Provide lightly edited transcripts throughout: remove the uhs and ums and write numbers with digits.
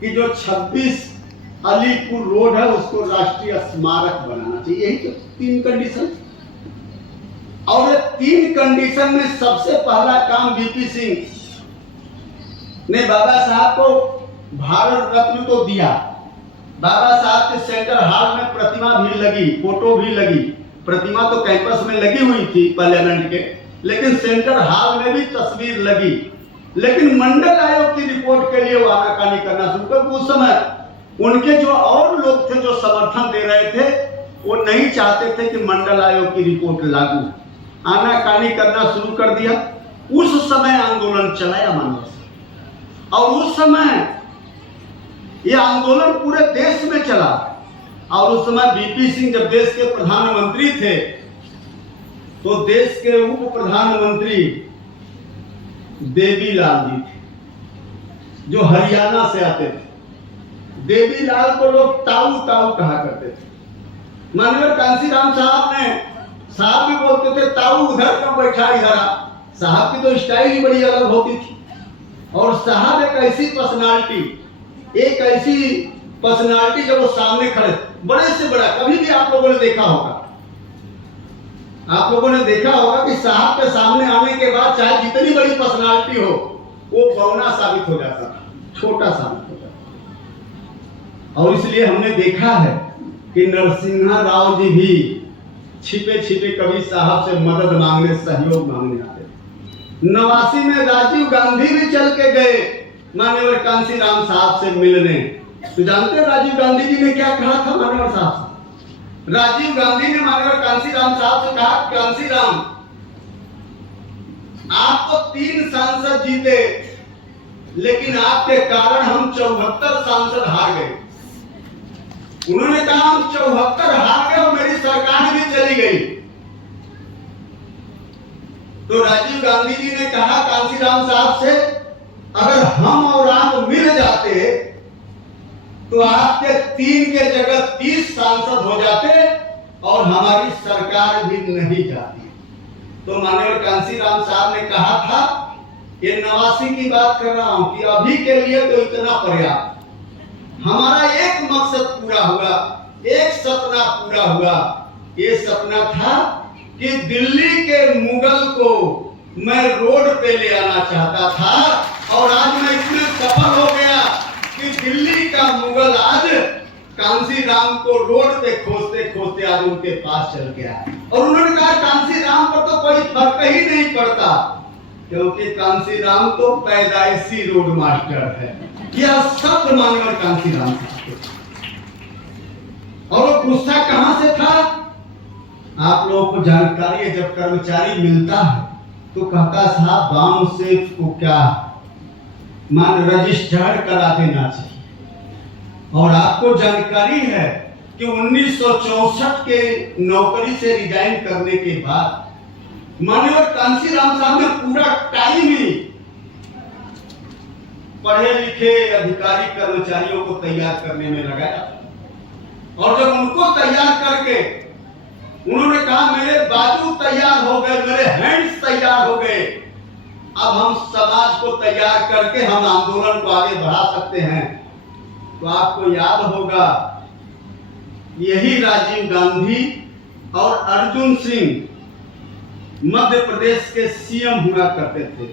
कि जो 26 अलीपुर रोड है उसको राष्ट्रीय स्मारक बनाना चाहिए। यही तो 3 कंडीशन। और 3 कंडीशन में सबसे पहला काम वीपी सिंह ने बाबा साहब को भारत रत्न तो दिया। बाबा साहब के सेंट्रल हॉल में प्रतिमा भी लगी, फोटो भी लगी। प्रतिमा तो कैंपस में लगी हुई थी पार्लियामेंट के, लेकिन सेंट्रल हॉल में भी तस्वीर लगी। लेकिन मंडल आयोग की रिपोर्ट के लिए वो आनाकानी करना शुरू कर। उस समय उनके जो और लोग थे जो समर्थन दे रहे थे, वो नहीं चाहते थे कि मंडल आयोग की रिपोर्ट लागू, आनाकानी करना शुरू कर दिया। उस समय आंदोलन चलाया मानव से, और उस समय ये आंदोलन पूरे देश में चला। और उस समय वीपी सिंह जब देश के प्रधानमंत्री थे, तो देश के उप प्रधानमंत्री देवीलाल जी थे, जो हरियाणा से आते थे। देवीलाल को लोग ताऊ ताऊ कहा करते थे। माननीय कांशीराम साहब भी बोलते थे ताऊ उधर कब बैठा इधर आ। साहब की तो स्टाइल ही बड़ी अलग होती थी। और साहब एक ऐसी पर्सनालिटी जब वो सामने खड़े, बड़े से बड़ा, कभी भी आप लोगों ने देखा होगा कि साहब के सामने आने के बाद चाहे जितनी बड़ी पर्सनालिटी हो, वो बौना साबित हो जाता, छोटा साबित हो जाता। और इसलिए हमने देखा है कि नरसिम्हा राव जी भी छिपे छिपे कभी साहब से मदद मांगने, सहयोग मांगने आते थे। 89 में राजीव गांधी भी चल के गए माननीय कांशीराम साहब से मिलने। तो जानते हैं राजीव गांधी जी ने क्या कहा था माननीय साहब से? राजीव गांधी ने माननीय कांशीराम साहब से कहा, कांशीराम आप तो 3 सांसद जीते, लेकिन आपके कारण हम 74 सांसद हार गए। उन्होंने कहा हम 74 हार गए और मेरी सरकार भी चली गई। तो राजीव गांधी जी ने कहा कांशीराम साहब से, अगर हम और आप मिल जाते तो आपके 3 के जगह 30 सांसद हो जाते और हमारी सरकार भी नहीं जाती। तो माननीय कांशीराम साहब ने कहा था, ये 89 की बात कर रहा हूं कि अभी के लिए तो इतना पर्याप्त। हमारा एक मकसद पूरा हुआ, एक सपना पूरा हुआ। ये सपना था कि दिल्ली के मुगल को मैं रोड पे ले आना चाहता था, और आज मैं इतना सफल हो गया कि दिल्ली का मुगल आज कांशीराम को रोड पे खोजते खोजते आज उनके पास चल गया। और उन्होंने कहा कांशीराम पर तो कोई फर्क ही नहीं पड़ता, क्योंकि कांशीराम तो पैदाइशी रोड मास्टर है। यह शब्द माननीय कांशीराम साहब। और वो गुस्सा कहां से था? आप लोगों को जानकारी है, जब कर्मचारी मिलता है तो कहता साहब बाम से को क्या रजिस्टर्ड करा देना चाहिए। और आपको जानकारी है कि 1964 के नौकरी से रिजाइन करने के बाद माननीय कांशीराम साहब ने पूरा टाइम ही पढ़े लिखे अधिकारी कर्मचारियों को तैयार करने में लगाया। और जब उनको तैयार करके उन्होंने कहा मेरे बाजू तैयार हो गए, मेरे हैंड्स तैयार हो गए, अब हम समाज को तैयार करके हम आंदोलन को आगे बढ़ा सकते हैं। तो आपको याद होगा यही राजीव गांधी और अर्जुन सिंह मध्य प्रदेश के सीएम हुआ करते थे।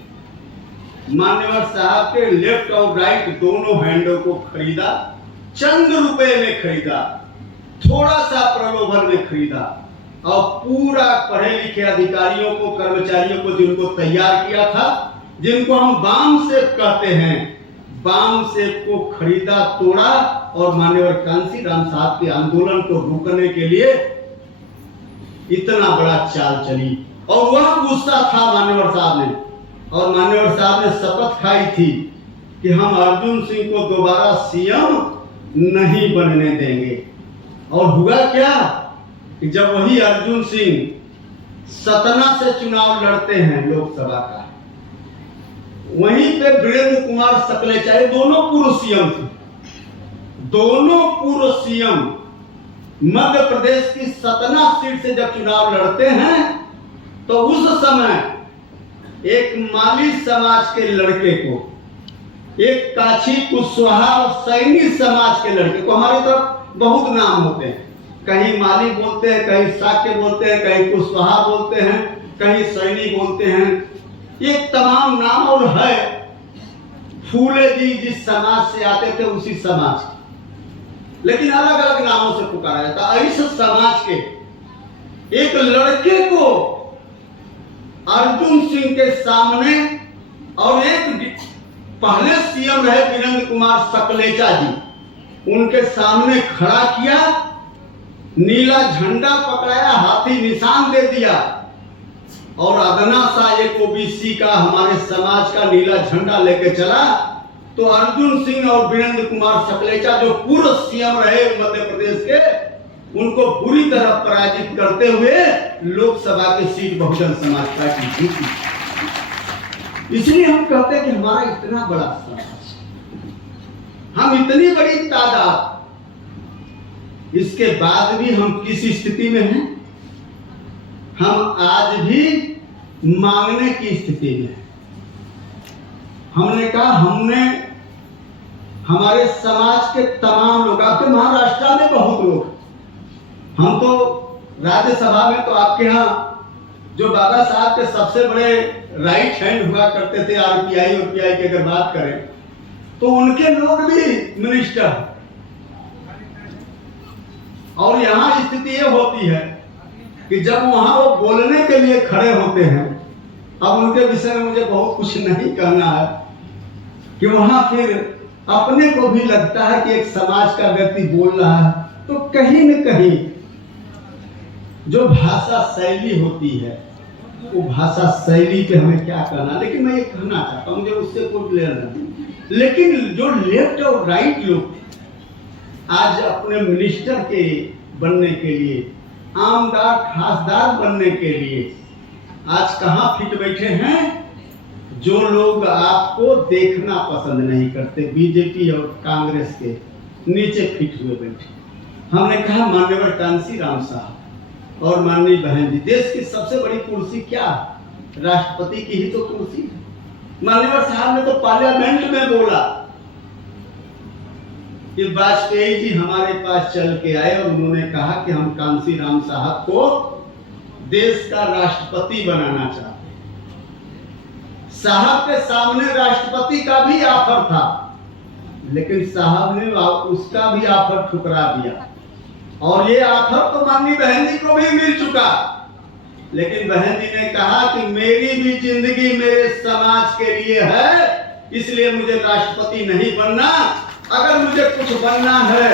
मान्यवर साहब के लेफ्ट और राइट दोनों हैंडों को खरीदा, चंद रुपए में खरीदा, थोड़ा सा प्रलोभन में खरीदा, और पूरा पढ़े लिखे अधिकारियों को, कर्मचारियों को जिनको तैयार किया था, जिनको हम बाम सेफ कहते हैं, बाम सेफ को खरीदा, तोड़ा। और माननीय कांशीराम साहब के आंदोलन को रोकने के लिए इतना बड़ा चाल चली। और वह गुस्सा था मान्यवर साहब ने, और मान्यवर साहब ने शपथ खाई थी कि हम अर्जुन सिंह को दोबारा सीएम नहीं बनने देंगे। और हुआ क्या कि जब वही अर्जुन सिंह सतना से चुनाव लड़ते हैं लोकसभा का, वहीं पे वीरेंद्र कुमार सकलेचा, दोनों पूर्व सीएम थे, दोनों पूर्व सीएम मध्य प्रदेश की सतना सीट से जब चुनाव लड़ते हैं, तो उस समय एक माली समाज के लड़के को एक काछी, कुशवाहा और सैनी समाज के लड़के को हमारी तरफ बहुत नाम होते हैं, कहीं माली बोलते हैं, कहीं साक्य बोलते हैं, कहीं कुशवाहा बोलते हैं, कहीं सैनी बोलते हैं, ये तमाम नाम और है। फूले जी जिस समाज से आते थे उसी समाज, लेकिन अलग अलग नामों से पुकारा जाता। ऐसे समाज के एक लड़के को अर्जुन सिंह के सामने, और एक पहले सीएम रहे वीरेंद्र कुमार सकलेचा जी, उनके सामने खड़ा किया, नीला झंडा पकड़ाया, हाथी निशान दे दिया, और अदना सा एक ओबीसी का हमारे समाज का नीला झंडा लेके चला। तो अर्जुन सिंह और वीरेंद्र कुमार सकलेचा जो पूर्व सीएम रहे मध्य प्रदेश के, उनको बुरी तरह पराजित करते हुए लोकसभा की सीट बहुजन समाज पार्टी जीती। इसलिए हम कहते हैं कि हमारा इतना बड़ा समाज, हम इतनी बड़ी तादाद, इसके बाद भी हम किस स्थिति में हैं? हम आज भी मांगने की स्थिति में हैं। हमने कहा, हमने हमारे समाज के तमाम लोग, आपके महाराष्ट्र में बहुत लोग, हम तो राज्यसभा में तो आपके यहाँ जो बाबा साहब के सबसे बड़े राइट हैंड हुआ करते थे, आरपीआई और पीआई की अगर बात करें तो उनके लोग भी मिनिस्टर। और यहाँ स्थिति ये होती है कि जब वहां वो बोलने के लिए खड़े होते हैं, अब उनके विषय में मुझे बहुत कुछ नहीं कहना है, कि वहां फिर अपने को भी लगता है कि एक समाज का व्यक्ति बोल रहा है, तो कहीं न कहीं जो भाषा शैली होती है, वो भाषा शैली पे हमें क्या कहना। लेकिन मैं ये कहना चाहता हूँ, मुझे उससे कोई लेना नहीं, लेकिन जो लेफ्ट और राइट लोग आज अपने मिनिस्टर के बनने के लिए, आमदार खासदार बनने के लिए आज कहाँ फिट बैठे हैं? जो लोग आपको देखना पसंद नहीं करते, बीजेपी और कांग्रेस के नीचे फिट हुए बैठे। हमने कहा, माननीय कांसी राम साहब और माननीय बहन जी, देश की सबसे बड़ी कुर्सी क्या? राष्ट्रपति की ही तो कुर्सी है। माननीय साहब ने तो पार्लियामेंट में बोला कि वाजपेयी जी हमारे पास चल के आए और उन्होंने कहा कि हम कांसी राम साहब को देश का राष्ट्रपति बनाना चाहते हैं। साहब के सामने राष्ट्रपति का भी ऑफर था, लेकिन साहब ने उसका भी ऑफर ठुकरा दिया, और ये ऑफर तो माननीय बहन जी को भी मिल चुका। लेकिन बहन जी ने कहा कि मेरी भी जिंदगी मेरे समाज के लिए है, इसलिए मुझे राष्ट्रपति नहीं बनना। अगर मुझे कुछ बनना है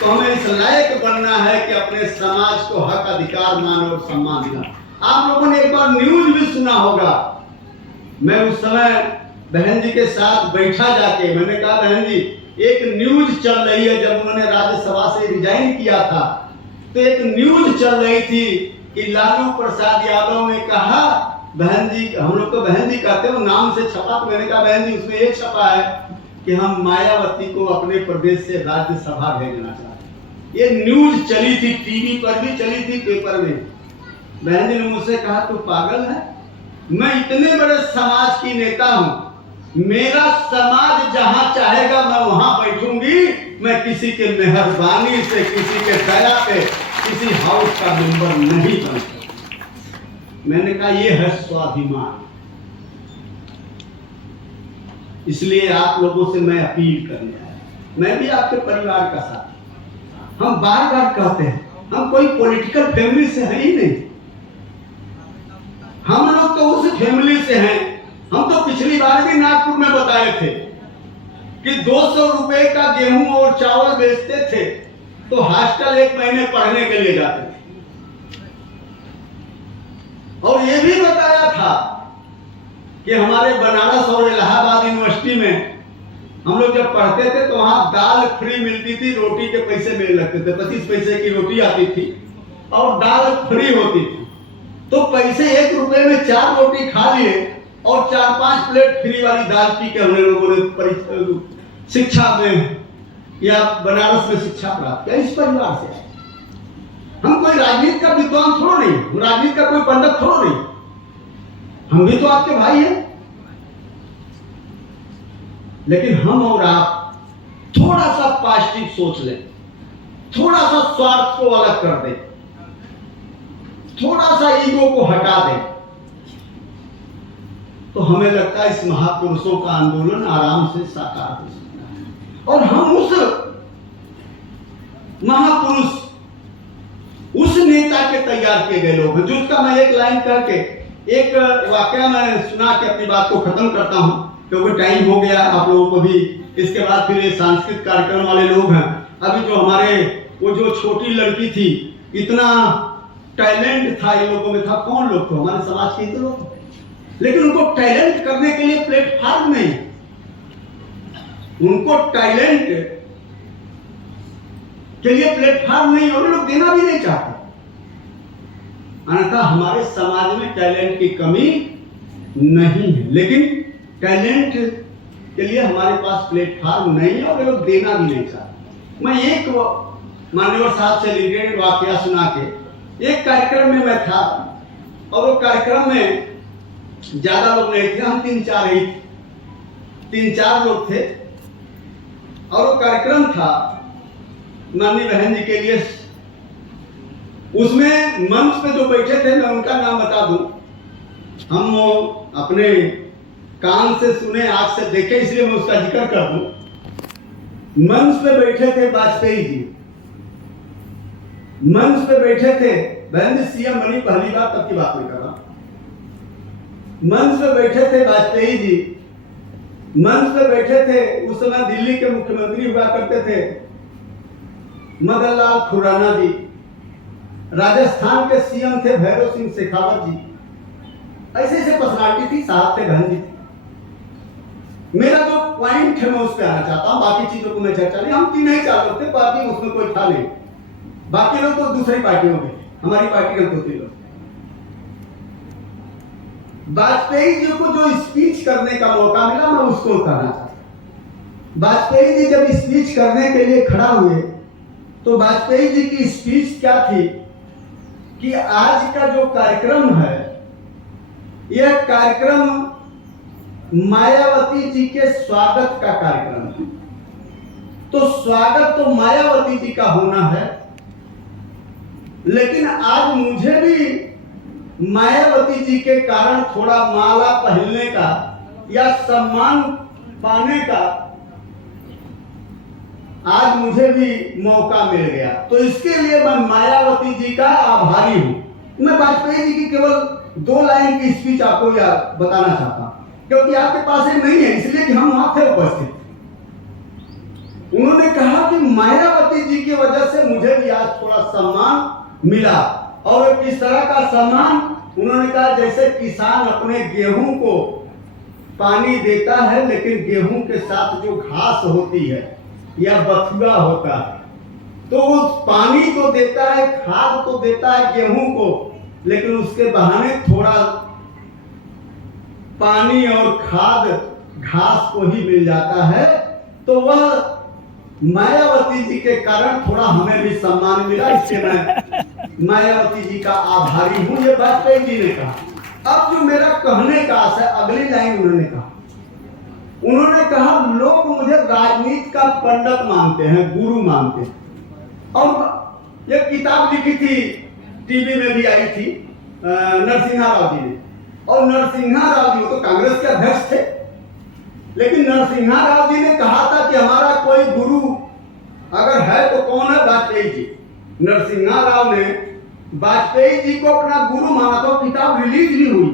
तो हमें इस लायक बनना है कि अपने समाज को हक, अधिकार, मान और सम्मान देना। आप लोगों ने एक बार न्यूज भी सुना होगा, मैं उस समय बहन जी के साथ बैठा जाके, मैंने कहा बहन जी एक न्यूज चल रही है, जब उन्होंने राज्यसभा से रिजाइन किया था तो एक न्यूज चल रही थी कि लालू प्रसाद यादव ने कहा, बहन जी, हम लोग तो बहन जी कहते हो, नाम से छपा, तो मैंने कहा बहन जी उसमें एक छपा है कि हम मायावती को अपने प्रदेश से राज्यसभा भेजना चाहते हैं। ये न्यूज चली थी, टीवी पर भी चली थी, पेपर में। बहन जी ने मुझसे कहा, तू पागल है? मैं इतने बड़े समाज की नेता हूं, मेरा समाज जहां चाहेगा मैं वहां बैठूंगी, मैं किसी के मेहरबानी से, किसी के दया पे किसी हाउस का मेंबर नहीं बन सकता। मैंने कहा ये है स्वाभिमान। इसलिए आप लोगों से मैं अपील करने आया, मैं भी आपके परिवार का साथी। हम बार बार कहते हैं, हम कोई पॉलिटिकल फैमिली से है ही नहीं, हम लोग तो उस फैमिली से हैं। हम तो पिछली बार भी नागपुर में बताए थे कि 200 रुपए का गेहूं और चावल बेचते थे तो हॉस्टल 1 महीने पढ़ने के लिए जाते थे। और ये भी बताया था कि हमारे बनारस और इलाहाबाद यूनिवर्सिटी में हम लोग जब पढ़ते थे तो वहां दाल फ्री मिलती थी, रोटी के पैसे मिलने लगते थे। 25 पैसे की रोटी आती थी और दाल फ्री होती थी, तो पैसे 1 रुपए में 4 रोटी खा लिए और 4-5 प्लेट फ्री वाली दाल पी के हमने लोगों ने शिक्षा में या बनारस में शिक्षा प्राप्त किया। इस परिवार से हम कोई राजनीति का विद्वान थोड़ा नहीं, राजनीति का कोई पंडित थोड़ा नहीं, हम भी तो आपके भाई हैं। लेकिन हम और आप थोड़ा सा पॉजिटिव सोच लें, थोड़ा सा स्वार्थ को अलग कर दें, थोड़ा सा ईगो को हटा दें, तो हमें लगता है इस महापुरुषों का आंदोलन आराम से साकार हो सकता है। और हम उस महापुरुष, उस नेता के तैयार किए गए लोग हैं, जो उसका मैं एक लाइन करके एक वाकया मैं सुना के अपनी बात को खत्म करता हूं, क्योंकि टाइम हो गया आप लोगों को भी। इसके बाद फिर ये सांस्कृतिक कार्यक्रम वाले लोग हैं। अभी जो हमारे वो जो छोटी लड़की थी, इतना टैलेंट था इन लोगों में था, कौन लोग थे हमारे समाज के ही लोग, लेकिन उनको टैलेंट करने के लिए प्लेटफॉर्म नहीं, उनको टैलेंट के लिए प्लेटफॉर्म नहीं, और लोग देना भी नहीं चाहते। अन्यथा हमारे समाज में टैलेंट की कमी नहीं है, लेकिन टैलेंट के लिए हमारे पास प्लेटफॉर्म नहीं है और लोग देना भी नहीं चाहते। मैं एक मान्यवर साहब से रिलेटेड वाकया सुना के, एक कार्यक्रम में मैं था और वो कार्यक्रम में ज्यादा लोग नहीं थे, हम 3-4 लोग थे, और वो कार्यक्रम था नानी बहन जी के लिए। उसमें मंच पे जो बैठे थे, मैं उनका नाम बता दूं, हम अपने कान से सुने, आंख से देखे, इसलिए मैं उसका जिक्र कर दूं। मंच पे बैठे थे वाजपेयी जी, मंच पे बैठे थे, बहन जी सीएम बनी पहली बार, तब की बात नहीं कर रहा। मंच पे बैठे थे वाजपेयी जी, मंच पे बैठे थे, उस समय दिल्ली के मुख्यमंत्री हुआ करते थे मदन लाल खुराना जी, राजस्थान के सीएम थे भैरव सिंह शेखावत जी, ऐसे ऐसे पर्सनालिटी थी, साहब थे, बहन जी थी। मेरा जो पॉइंट है मैं उस पर आना चाहता हूं, बाकी चीजों को मैं चर्चा नहीं, हम 3 लोग थे, बाकी उसमें कोई था नहीं, बाकी लोग तो दूसरी पार्टियों के, हमारी पार्टी के तो 3 लोग। वाजपेयी जी को जो स्पीच करने का मौका मिला, मैं उसको कहना चाहता हूं। वाजपेयी जी जब स्पीच करने के लिए खड़ा हुए, तो वाजपेयी जी की स्पीच क्या थी कि आज का जो कार्यक्रम है, यह कार्यक्रम मायावती जी के स्वागत का कार्यक्रम है। तो स्वागत तो मायावती जी का होना है, लेकिन आज मुझे भी मायावती जी के कारण थोड़ा माला पहनने का या सम्मान पाने का आज मुझे भी मौका मिल गया, तो इसके लिए मैं मायावती जी का आभारी हूं। मैं वाजपेयी जी की केवल 2 लाइन की स्पीच आपको बताना चाहता हूं, क्योंकि आपके पास ये नहीं है, इसलिए कि हम वहां थे उपस्थित। उन्होंने कहा कि मायावती जी की वजह से मुझे भी आज थोड़ा सम्मान मिला, और किस तरह का सम्मान? उन्होंने कहा जैसे किसान अपने गेहूं को पानी देता है, लेकिन गेहूं के साथ जो घास होती है या बथुआ होता है, तो वो पानी तो देता है, खाद तो देता है गेहूं को, लेकिन उसके बहाने थोड़ा पानी और खाद घास को ही मिल जाता है। तो वह मायावती जी के कारण थोड़ा हमें भी सम्मान मिला, इससे मैं मायावती जी का आभारी हूं, ये वाजपेयी जी ने कहा। अब जो मेरा कहने का आशा, अगली लाइन उन्होंने कहा लोग मुझे राजनीति का पंडित मानते हैं, गुरु मानते हैं। और एक किताब लिखी थी, टीवी में भी आई थी, नरसिम्हा राव जी ने, और नरसिम्हा राव जी तो कांग्रेस के अध्यक्ष थे, लेकिन नरसिम्हा राव जी ने कहा था कि हमारा कोई गुरु अगर है तो कौन है? वाजपेयी जी। नरसिम्हा राव ने वाजपेयी जी को अपना गुरु माना, तो किताब रिलीज भी हुई।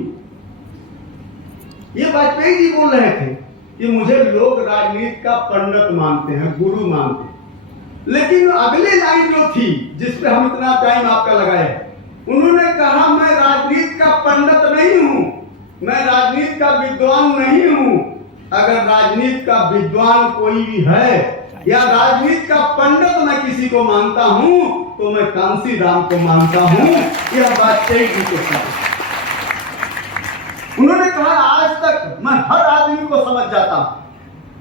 ये वाजपेयी जी बोल रहे थे कि मुझे लोग राजनीति का पंडित मानते हैं, गुरु मानते हैं। लेकिन अगली लाइन जो थी, जिस पे हम इतना टाइम आपका लगाए, उन्होंने कहा मैं राजनीति का पंडित नहीं हूं, मैं राजनीति का विद्वान नहीं हूं। अगर राजनीति का विद्वान कोई भी है या राजनीति का पंडित मैं किसी को मानता हूं, तो मैं कांसी राम को मानता हूं। यह वाजपेयी जी को कहा। उन्होंने कहा आज तक मैं हर आदमी को समझ जाता हूं,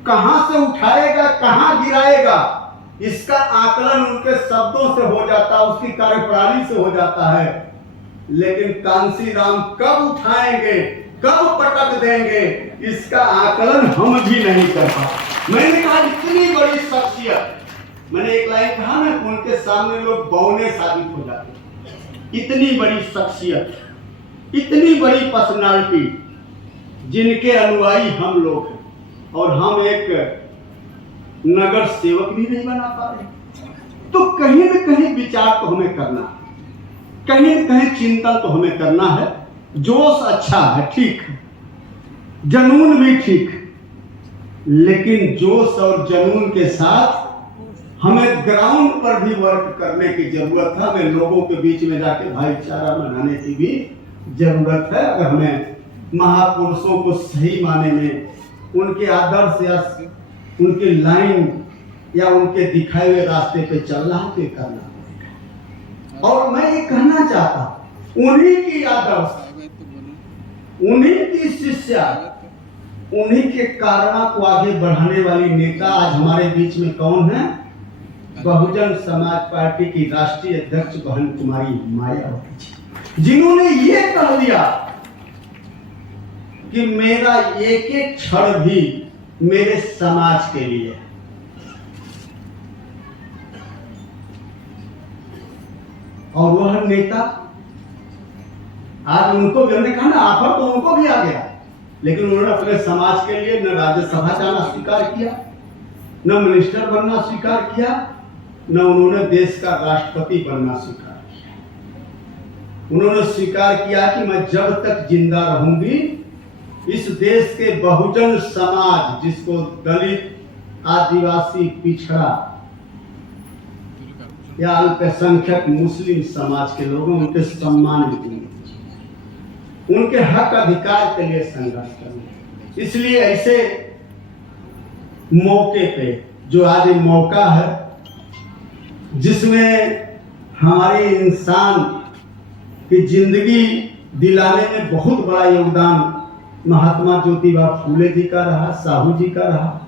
कहां से उठाएगा कहां गिराएगा, इसका आकलन उनके शब्दों से हो जाता है, उसकी कार्यप्रणाली से हो जाता है। लेकिन कांसी राम कब उठाएंगे कब पटक देंगे, इसका आकलन हम भी नहीं कर पाते। मैंने कहा इतनी बड़ी शख्सियत, मैंने एक लाइन कहा ना, उनके सामने लोग बौने साबित हो जाते। इतनी बड़ी शख्सियत, इतनी बड़ी पर्सनालिटी, जिनके अनुयायी हम लोग हैं, और हम एक नगर सेवक भी नहीं बना पा रहे। तो कहीं न कहीं विचार तो हमें करना है, कहीं न कहीं चिंतन तो हमें करना है। जोश अच्छा है, ठीक है, जनून भी ठीक, लेकिन जोश और जनून के साथ हमें ग्राउंड पर भी वर्क करने की जरूरत है। हमें लोगों के बीच में जाके भाईचारा बनाने की भी जरूरत है। अगर हमें महापुरुषों को सही माने में उनके आदर्श या उनके लाइन या उनके दिखाए हुए रास्ते पे चलना है तो करना पड़ेगा। और मैं ये कहना चाहता हूं, उन्हीं की आदर्श, उन्हीं की शिष्या, उन्हीं के कारणों को आगे बढ़ाने वाली नेता आज हमारे बीच में कौन है? बहुजन समाज पार्टी की राष्ट्रीय अध्यक्ष बहन कुमारी मायावती, जिन्होंने ये कह दिया कि मेरा एक एक क्षण भी मेरे समाज के लिए। और वह नेता, आज उनको भी, हमने कहा ना, आफर तो उनको भी आ गया, लेकिन उन्होंने अपने समाज के लिए न राज्यसभा जाना स्वीकार किया, न मिनिस्टर बनना स्वीकार किया, न उन्होंने देश का राष्ट्रपति बनना स्वीकार किया। उन्होंने स्वीकार किया कि मैं जब तक जिंदा रहूंगी, इस देश के बहुजन समाज, जिसको दलित, आदिवासी, पिछड़ा या अल्पसंख्यक मुस्लिम समाज के लोगों, उनके सम्मान देंगे, उनके हक अधिकार के लिए संघर्ष करेंगे। इसलिए ऐसे मौके पे, जो आज मौका है जिसमें हमारे इंसान की जिंदगी दिलाने में बहुत बड़ा योगदान महात्मा ज्योतिबा फूले जी का रहा, साहू जी का रहा।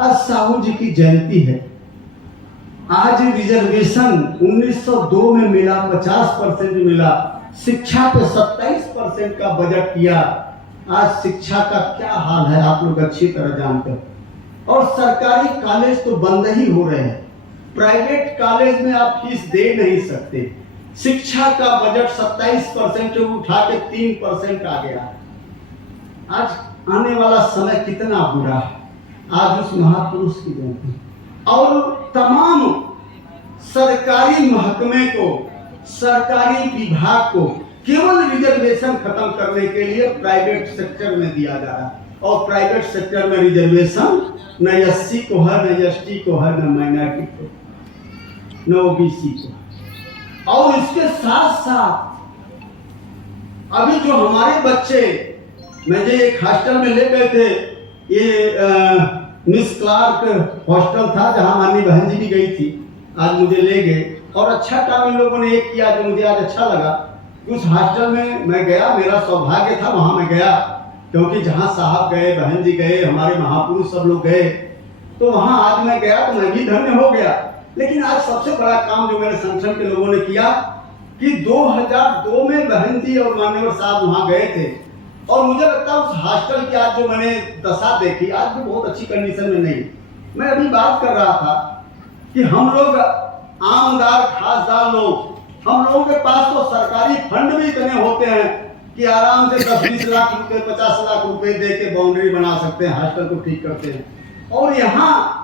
आज साहू जी की जयंती है। आज रिजर्वेशन 1902 में मिला, 50% मिला, शिक्षा पे 27% का बजट किया। आज शिक्षा का क्या हाल है आप लोग अच्छी तरह जानते हैं। और सरकारी कॉलेज तो बंद ही हो रहे हैं, प्राइवेट कॉलेज में आप फीस दे नहीं सकते। शिक्षा का बजट 27% उठा के 3% आ गया। आज आने वाला समय कितना बुरा है। आज उस महापुरुष की जयंती, और तमाम सरकारी महकमे को, सरकारी विभाग को केवल रिजर्वेशन खत्म करने के लिए प्राइवेट सेक्टर में दिया जा रहा है। और प्राइवेट सेक्टर में रिजर्वेशन न एससी को है, न एसटी को है, न माइनॉरिटी को, न ओबीसी को। और इसके साथ साथ अभी जो हमारे बच्चे, मुझे एक हॉस्टल में ले गए थे, ये मिस क्लार्क हॉस्टल था जहां माननीय बहन जी भी गई थी, आज मुझे ले गए। और अच्छा काम इन लोगों ने एक किया जो मुझे आज अच्छा लगा, उस हॉस्टल में मैं गया, मेरा सौभाग्य था वहां मैं गया, क्योंकि जहां साहब गए, बहन जी गए, हमारे महापुरुष सब लोग गए, तो वहां आज मैं गया तो मैं भी धन्य हो गया। लेकिन आज सबसे बड़ा काम जो मेरे संगठन के लोगों ने किया कि 2002 में बहन जी और मान्यवर साहब वहां गए थे, और मुझे लगता है उस हॉस्टल की आज जो मैंने दशा देखी, आज भी बहुत अच्छी कंडीशन में नहीं। मैं अभी बात कर रहा था कि हम लोग आमदार खासदार लोग, हम लोगों के पास तो सरकारी फंड भी इतने होते हैं कि आराम से 10-20 लाख रुपए, 50 लाख रुपए दे के बाउंड्री बना सकते हैं, हॉस्टल को ठीक करते हैं। और यहाँ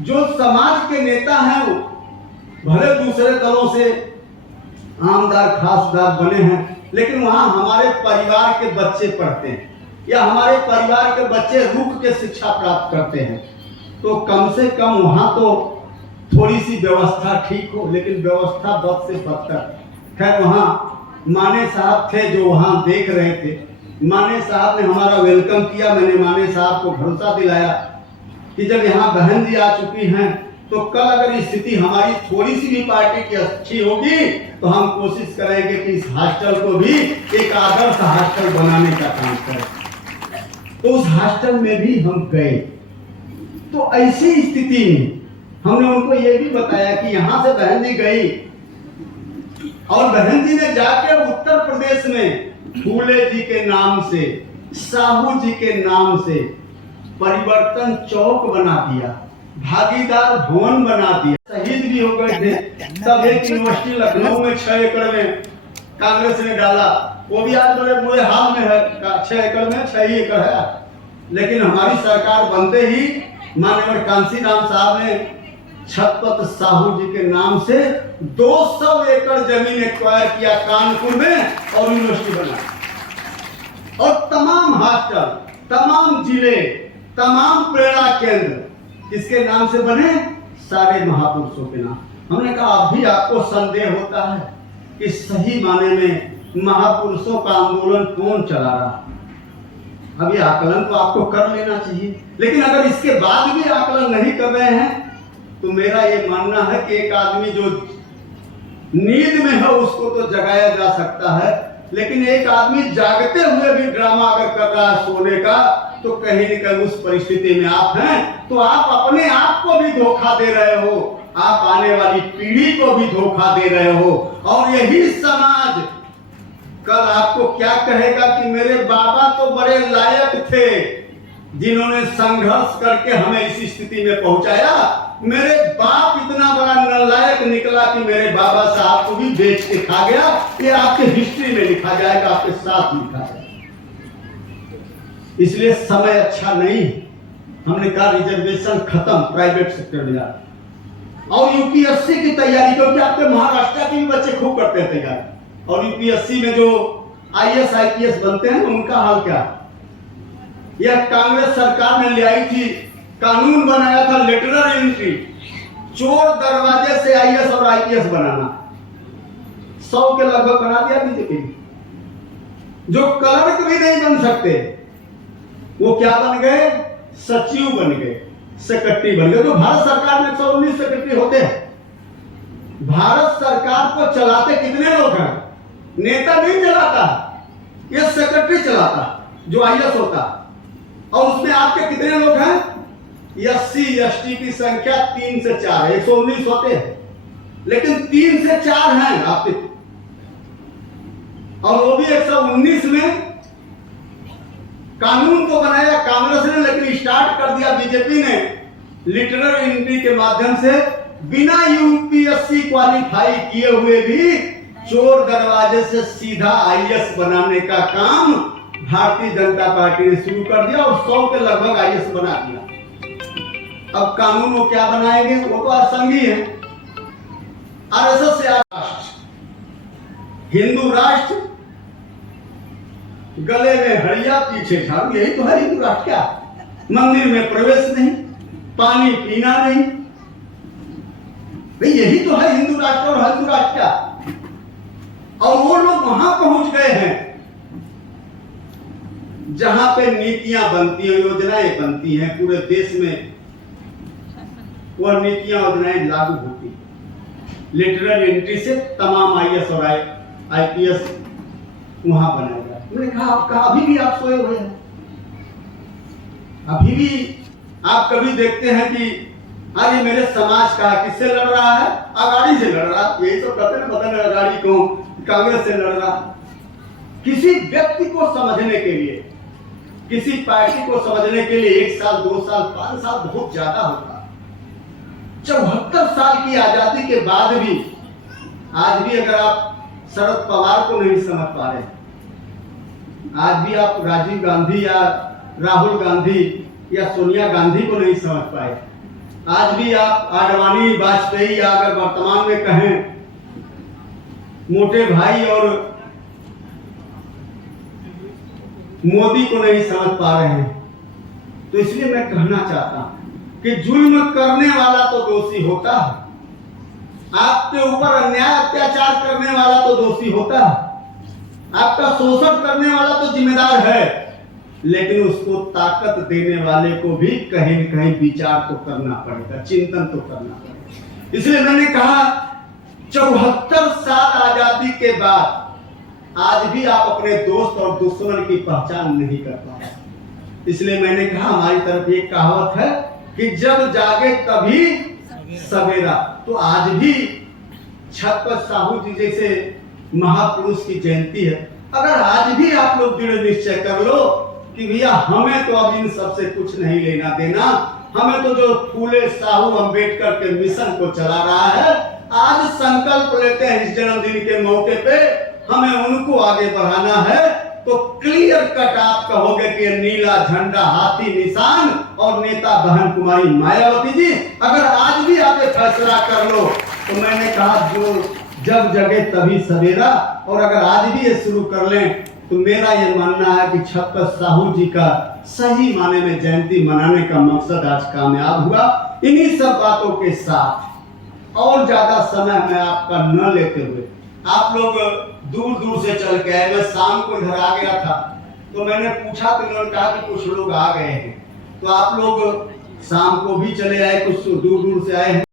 जो समाज के नेता हैं वो भले दूसरे दलों से आमदार खासदार बने हैं, लेकिन वहां हमारे परिवार के बच्चे पढ़ते हैं या हमारे परिवार के बच्चे रुक के शिक्षा प्राप्त करते हैं। तो कम से कम वहां तो थोड़ी सी व्यवस्था ठीक हो, लेकिन व्यवस्था बद से बदतर। खैर वहां माने साहब थे जो वहां देख रहे थे, माने साहब ने हमारा वेलकम किया। मैंने माने साहब को भरोसा दिलाया कि जब यहाँ बहन जी आ चुकी हैं तो कल अगर स्थिति हमारी थोड़ी सी भी पार्टी की अच्छी होगी तो हम कोशिश करेंगे कि इस हॉस्टल को भी एक आदर्श हॉस्टल बनाने का काम करें। तो उस हॉस्टल में भी हम गए। तो ऐसी स्थिति में हमने उनको ये भी बताया कि यहाँ से बहन जी गई और बहन जी ने जाके उत्तर प्रदेश में फूले जी के नाम से साहू जी के नाम से परिवर्तन चौक बना दिया, भागीदार भवन बना दिया, शहीद भी हो गए थे। तब एक यूनिवर्सिटी लखनऊ में 6 एकड़ में कांग्रेस ने डाला, वो भी आज बड़े बुरे हाल में है। 6 एकड़ में 6 ही एकड़ है। लेकिन हमारी सरकार बनते ही माननीय कांसी राम साहब ने छत्रपति साहू जी के नाम से 200 एकड़ जमीन एक्वायर किया कानपुर में और यूनिवर्सिटी बना। और तमाम हॉस्टल, तमाम जिले, तमाम प्रेरणा केंद्र किसके नाम से बने? सारे महापुरुषों के नाम। हमने कहा अभी आपको संदेह होता है कि सही माने में महापुरुषों का आंदोलन कौन चला रहा? अभी आकलन तो आपको कर लेना चाहिए, लेकिन अगर इसके बाद भी आकलन नहीं कर रहे हैं तो मेरा ये मानना है कि एक आदमी जो नींद में है उसको तो जगाया जा सकता है, लेकिन एक आदमी जागते हुए भी ड्रामा अगर कर रहा है सोने का, तो कहीं न कहीं उस परिस्थिति में आप हैं तो आप अपने आप को भी धोखा दे रहे हो, आप आने वाली पीढ़ी को भी धोखा दे रहे हो। और यही समाज कल आपको क्या कहेगा कि मेरे बाबा तो बड़े लायक थे जिन्होंने संघर्ष करके हमें इस स्थिति में पहुंचाया, मेरे बाप इतना बड़ा नालायक निकला कि मेरे बाबा साहब को भी बेच के खा गया। ये आपके हिस्ट्री में लिखा जाएगा, आपके साथ लिखा जाएगा। इसलिए समय अच्छा नहीं। हमने कहा रिजर्वेशन खत्म, प्राइवेट सेक्टर में जा। और यूपीएससी की तैयारी, क्योंकि आपके महाराष्ट्र के भी बच्चे खूब करते हैं तैयारी, और यूपीएससी में जो आईएएस आईपीएस बनते हैं उनका हाल क्या? यह कांग्रेस सरकार ने ले आई थी, कानून बनाया था लेटरल एंट्री, चोर दरवाजे से आईएएस और आईपीएस बनाना। 100 के लगभग बना दिया बीजेपी। जो क्लर्क भी नहीं बन सकते वो क्या बन गए? सचिव बन गए, सेक्रेटरी बन गए। तो भारत सरकार में 119 सेक्रेटरी होते हैं। भारत सरकार को चलाते कितने लोग हैं? नेता नहीं चलाता, ये सेक्रेटरी चलाता जो आईएएस होता। और उसमें आपके कितने लोग हैं? एससी एसटी की संख्या 3 से 4 है। 119 होते हैं, लेकिन 3 से 4 हैं आपके, और वो भी 119 में कानून को बनाया कांग्रेस ने, लेकिन स्टार्ट कर दिया बीजेपी ने लिटरल एंट्री के माध्यम से। बिना यूपीएससी क्वालिफाई किए हुए भी चोर दरवाजे से सीधा आईएएस बनाने का काम भारतीय जनता पार्टी ने शुरू कर दिया, और 100 के लगभग आईएएस बना दिया। अब कानून वो क्या बनाएंगे? वो तो असंगी है। आरएसएस से राष्ट्र, हिंदू राष्ट्र, गले में हड़िया पीछे झाड़ू, यही तो है हिंदू राष्ट्र। क्या? मंदिर में प्रवेश नहीं, पानी पीना नहीं, भाई यही तो है हिंदू राष्ट्र। और हिंदू राष्ट्र क्या? और वो लोग वहां पहुंच गए हैं जहां पे नीतियां बनती हैं, योजनाएं बनती हैं पूरे देश में, वह नीतियां योजनाएं लागू होती हैं। लिटरल एंट्री से तमाम आईएएस और आईपीएस वहां बनाया जाए। मैंने कहा आपका अभी भी आप सोए हुए हैं। अभी भी आप कभी देखते हैं कि अरे मेरे समाज का किससे लड़ रहा है? अगाड़ी से लड़ रहा। यही तो कहते हैं ना, पता नहीं अगाड़ी को कांग्रेस से लड़ रहा। किसी व्यक्ति को समझने के लिए, किसी पार्टी को समझने के लिए 1 साल 2 साल 5 साल बहुत ज्यादा होता। 74 साल की आजादी के बाद भी आज भी अगर आप शरद पवार को नहीं समझ पा रहे, आज भी आप राजीव गांधी या राहुल गांधी या सोनिया गांधी को नहीं समझ पाए, आज भी आप आडवाणी वाजपेयी या अगर वर्तमान में कहें मोटे भाई और मोदी को नहीं समझ पा रहे हैं, तो इसलिए मैं कहना चाहता हूं कि जुल्म करने वाला तो दोषी होता है, आपके ऊपर अन्याय अत्याचार करने वाला तो दोषी होता है, आपका शोषण करने वाला तो जिम्मेदार है, लेकिन उसको ताकत देने वाले को भी कहीं न कहीं विचार तो करना पड़ेगा, चिंतन तो करना पड़ेगा। इसलिए मैंने कहा 74 साल आजादी के बाद आज भी आप अपने दोस्त और दुश्मन की पहचान नहीं कर पाए। इसलिए मैंने कहा हमारी तरफ एक कहावत है कि जब जागे तभी सवेरा। तो आज भी छत्रपति साहू जी जैसे महापुरुष की जयंती है। अगर आज भी आप लोग दृढ़ निश्चय कर लो कि भैया हमें तो अब इन सबसे कुछ नहीं लेना देना, हमें तो जो फूले साहू अम्बेडकर के मिशन को चला रहा है, आज संकल्प लेते हैं इस जन्मदिन के मौके पे हमें उनको आगे बढ़ाना है। तो क्लियर कट आप कहोगे कि नीला झंडा हाथी निशान और नेता बहन कुमारी मायावती जी। अगर आज भी आप फैसला कर लो तो मैंने कहा जो जब जगे तभी सवेरा, और अगर आज भी ये शुरू कर लें तो मेरा ये मानना है कि छप्पर साहू जी का सही माने में जयंती मनाने का मकसद आज कामयाब हुआ। इन्हीं सब बातों के साथ और ज्यादा समय मैं आपका न लेते हुए, आप लोग दूर दूर से चल के आए, मैं शाम को इधर आ गया था तो मैंने पूछा तो उन्होंने कहा कि कुछ लोग आ गए हैं, तो आप लोग शाम को भी चले आए, कुछ दूर दूर से आए हैं।